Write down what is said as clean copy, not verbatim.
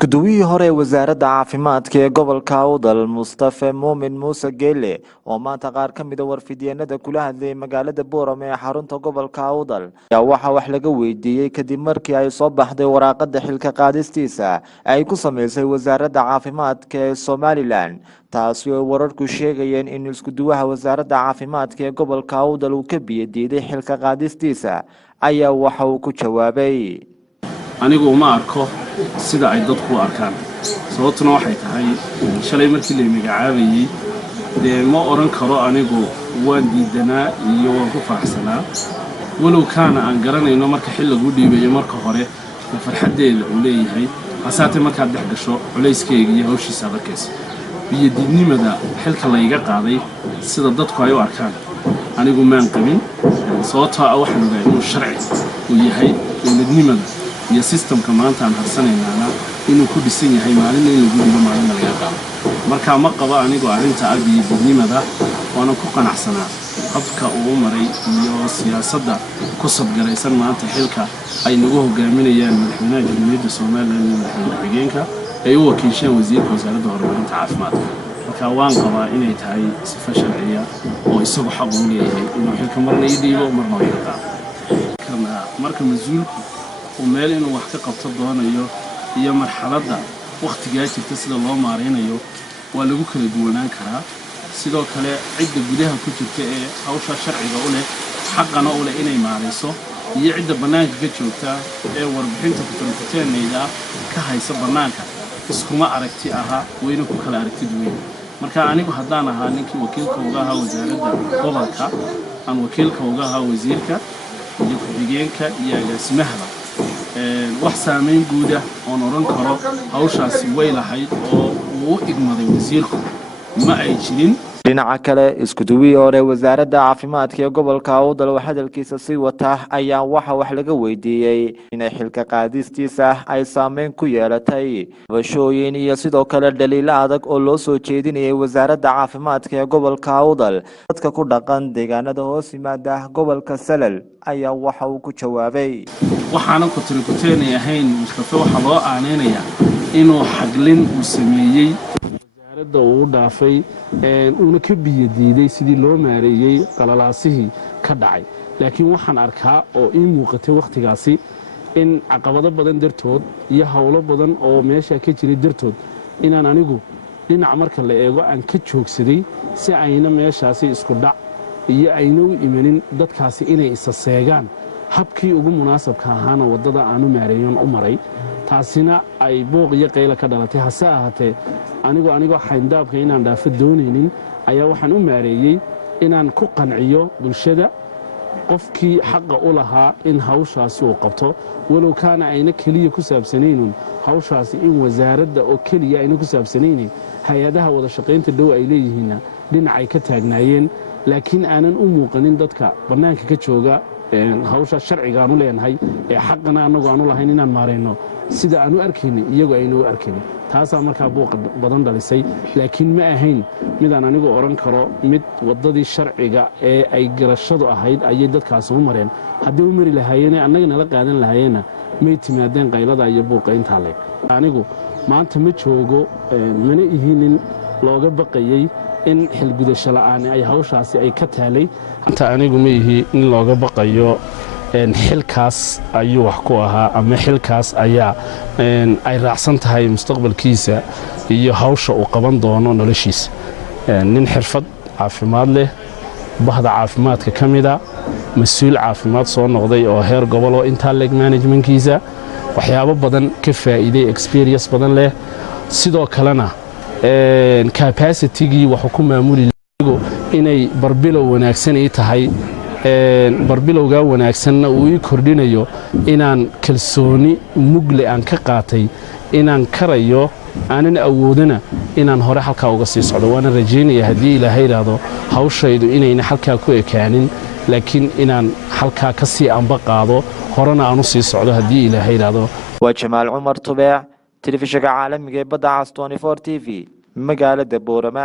iskuduwihii hore ee wasaaradda caafimaadka ee gobolka Awdal Mustafa Muumin Muuse Geele oo maanta qaar ka mid ah warfidyeennada kula hadlayay magaalada Boorame ee xarunta gobolka Awdal ayaa waxa wax laga weydiiyay kadib markii ay soo baxday waraaqada xilka qaadistiisa ay ku sameysay wasaaradda caafimaadka ee Somaliland taasi oo wararku sheegayeen in iskuduwaha wasaaradda caafimaadka ee gobolka Awdal uu ka biyadiiday xilka qaadistiisa ayaa waxa uu ku jawaabay anigu ma arko sida ay dadku arkaan sababtuna waxay tahay shalay markii la magacaabayay ma oran karo anigu waan diidanaa iyo waan ku faraxsanaa walow kaana aan garanayno marka xil lagu dhiibayo marka hore farxadeeda uu leeyahay asaatay marka dhex gasho culeyskeega iyo hawshiisa adkeys biyadiidnimada xilka la iga qaaday sida dadku ay u arkaan anigu maan qabin sababtoo ah waxaan ogahay inuu sharci u yahay dowladnimada iyo systemka maanta aan harsanaynaana inuu ku dhisan yahay maalin in lagu dhibo maalin laga qaado marka ma qabo anigu arrinta biyadiidnimada waana ku qanacsanaa habka uu maray iyo siyaasadda ku sabgaraysan maanta xilka ay nagu hogaaminayaan madaxweynaha jamhuuriyadda Soomaaliland iyo madaxweyne xigeenka ay u wakiisheen wasiirka wasaaradda horumarinta caafimaadka marka waan qabaa inay tahay sifa sharciya oo isagu xaq u leeyahay inuu xilka marna ii dhiibo marna uu iga qaado marka mas'uulku ومال إنه وحكي قبضة دهانيو هي مرحلة وقت جاي تتصل الله معرينيو ولا بكرة جوانا كرا سيدا كلا عدة بديها كتير أو شرعي قوله حقنا قوله إني معريسه هي عدة برنامج كتير وربحين تفترفتين نيدا كهاي سبرنامج بس هما أركتي أها وينو كلا أركتي دوين مركا أنا كهدانا هانيك وكيل كوجاها وزارة قبلك عن وكيل كوجاها وزيرك يكفيجينك يا اسمها wax saameyn guud ah oo oran karo hawshaasi way lahayd oo uu igmaday wasiirku ma ay jirin dhinaca kale iskuduwihii hore wasaaradda caafimaadka ee gobolka Awdal oo hadalkiisa sii wata ayaa waxa wax laga weydiiyay in xilka qaadistiisa ay saameyn ku yeelatay bashooyin iyo sidoo kale dhaliilo adag oo loo soo jeedinayay wasaaradda caafimaadka ee gobolka Awdal dadka ku dhaqan deegaanada hoos yimaada gobolka Salal ayaa waxa uu ku jawaabay waxaan ku tirikuteen ahayn Mustafa waxa loo aaneynaya inuu xaglin u sameeyay wasaaradda uu dhaafay uuna ka biyadiiday sidii loo maareeyay qalalaasihii ka dhacay laakiin waxaan arkaa oo ii muuqatay waqtigaasi in caqabado badan dartood iyo hawlo badan oo meesha ka jiray dartood inaan anigu dhinac marka la eego aan ka joogsaday si ayna meeshaasi isku dhac iyo ayna u imanin dadkaasi inay isa seegaan habkii ugu munaasabka ahaana wadada aanu maareeyon u maray taasina ay booq iyo qayl ka dhalatay hase ahaatee anigu xayndaabka inaan dhaafo doonaynin ayaa waxaan u maareeyay inaan ku qanciyo bulshada qofkii xaq u lahaa in hawshaasi uu qabto walow kaana ayna kaliya ku saabsanaynin hawshaasi in wasaaradda oo kaliya ayna ku saabsanaynin hay'adaha wada shaqaynta dhow ay leeyihiin dhinacay ka taagnaayeen laakiin aanan u muuqanin dadka banaanka ka jooga hawsha sharciga aanu leenahay ee xaqna anagu aanu lahayn inaan maareyno sida aanu arkaynay iyagu aynu arkaynay taasaa markaa buuq badan dhalisay laakiin ma ahayn midaan anigu oran karo mid wadadii sharciga ee ay garashadu ahayd ayay dadkaasi u mareen haddii u mari lahaayeen annagana la qaadan lahaayeenna may timaadeen qaylada iyo buuqa intaa leeg anigu maanta ma joogo mana ihinin looga baqayay in xilgudasho la'aan ay hawshaasi ay ka taalay anta anigu ma ihi in looga baqayo xilkaas ayuu wax ku ahaa ama xilkaas ayaa ay raacsan tahay mustaqbalkiisa iyo hawsha uu qaban doono noloshiisa nin xirfad caafimaad leh bahda caafimaadka ka mida mas'uul caafimaad soo noqday oo heer gobol oo inta leg managementkiisa waxyaabo badan ka faa'iiday experience badan leh sidoo kalena capacity-gii wuxuu ku maamuli inay barbilow wanaagsan ay tahay barbilowga wanaagsanna uu ii kordhinayo inaan kalsooni mugle aan ka qaatay inaan karayo aanan awoodana inaan hore halkaa uga sii socdo waana rajaynaya haddii ilaahay yidhaahdo hawshaydu inayna halkaa ku ekaanin laakiin inaan halkaa ka sii anba qaado horena aan u sii socdo haddii ilaahay yidhaahdo waa Jamaal Cumar Tubeec telefishinka caalamiga ee Badda Cas 24 TV magaalada Boorama